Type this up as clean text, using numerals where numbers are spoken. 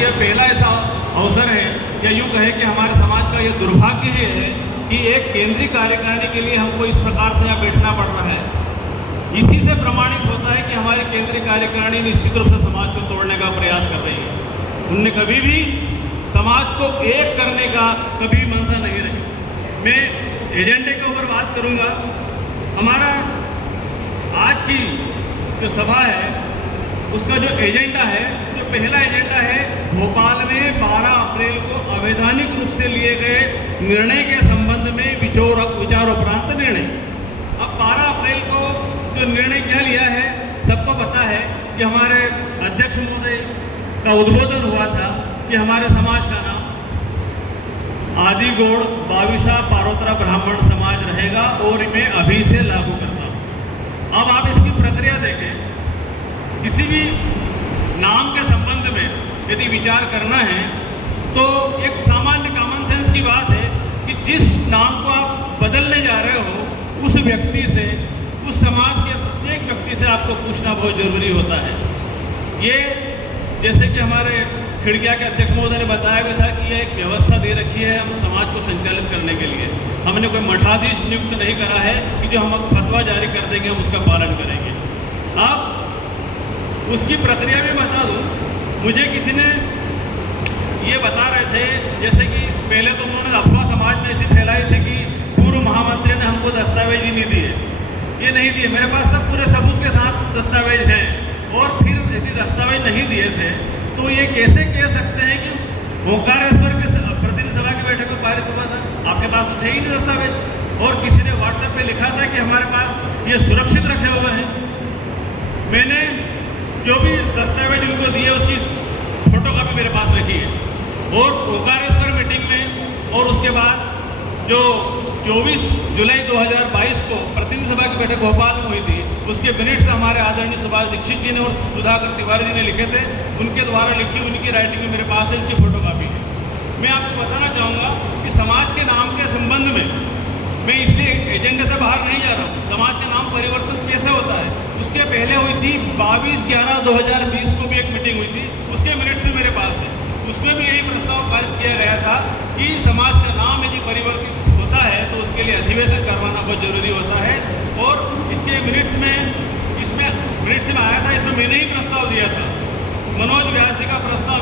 यह पहला ऐसा अवसर है, या यूँ कहे कि हमारे समाज का यह दुर्भाग्य ही है कि एक केंद्रीय कार्यकारिणी के लिए हमको इस प्रकार से यहाँ बैठना पड़ रहा है। इसी से प्रमाणित होता है कि हमारी केंद्रीय कार्यकारिणी निश्चित रूप से समाज को तोड़ने का प्रयास कर रही है। उनने कभी भी समाज को एक करने का कभी मंशा नहीं रही। मैं एजेंडे के ऊपर बात करूंगा। हमारा आज की जो सभा है उसका जो एजेंडा है, जो पहला एजेंडा है, भोपाल में 12 अप्रैल को अवैधानिक रूप से लिए गए निर्णय के संबंध में विचार उपरांत निर्णय। अब 12 अप्रैल को जो निर्णय क्या लिया है सबको पता है कि हमारे अध्यक्ष महोदय का उद्बोधन हुआ था कि हमारे समाज का नाम आदिगौड़ बाविशा पारोत्रा ब्राह्मण समाज रहेगा और मैं अभी से लागू करता हूँ। अब आप इसकी प्रक्रिया देखें। किसी भी नाम के संबंध में यदि विचार करना है तो एक सामान्य कॉमन सेंस की बात है कि जिस नाम को आप बदलने जा रहे हो उस व्यक्ति से, उस समाज के प्रत्येक व्यक्ति से आपको पूछना बहुत जरूरी होता है। ये जैसे कि हमारे खिड़किया के अध्यक्ष महोदय ने बताया गया था कि यह एक व्यवस्था दे रखी है हम समाज को संचालित करने के लिए। हमने कोई मठाधीश नियुक्त नहीं करा है कि जो हम फतवा जारी कर देंगे हम उसका पालन करेंगे। अब उसकी प्रक्रिया भी बता दूं। मुझे किसी ने ये बता रहे थे, जैसे कि पहले तो उन्होंने अफवाह समाज में ऐसी फैलाई थी कि पूर्व महामंत्री ने हमको दस्तावेज ही नहीं दिए। ये नहीं दिए, मेरे पास सब पूरे सबूत के साथ दस्तावेज हैं। और फिर यदि दस्तावेज नहीं दिए थे तो ये कैसे कह सकते हैं कि ओंकारेश्वर के प्रतिनिधि सभा की बैठक में पारित हुआ था? आपके पास तो थे ही नहीं दस्तावेज। और किसी ने व्हाट्सएप पे लिखा था कि हमारे पास ये सुरक्षित रखे हुए हैं। मैंने जो भी दस्तावेज उनको दिए उसकी फोटोकॉपी मेरे पास रखी है। और ओंकारेश्वर मीटिंग में और उसके बाद जो 24 जुलाई 2022 को प्रतिनिधि सभा की बैठक भोपाल में हुई थी उसके मिनट्स हमारे आदरणीय सुभाष दीक्षित जी ने और सुधाकर तिवारी जी ने लिखे थे। उनके द्वारा लिखी उनकी राइटिंग में मेरे पास है, इसकी फोटोकॉपी है। मैं आपको बताना चाहूँगा कि समाज के नाम के संबंध में मैं इसलिए एजेंडे से बाहर नहीं जा रहा हूँ। समाज का नाम परिवर्तन कैसे होता है उसके पहले हुई थी 22/11/2020 को भी एक मीटिंग हुई थी, उसके मिनट्स भी मेरे पास है। उसमें भी यही प्रस्ताव पारित किया गया था कि समाज का नाम यदि परिवर्तित होता है तो उसके लिए अधिवेशन करवाना बहुत जरूरी होता है। और इसके मिनट्स में आया था, इसमें मैंने ही प्रस्ताव दिया था। मनोज व्यास जी का प्रस्ताव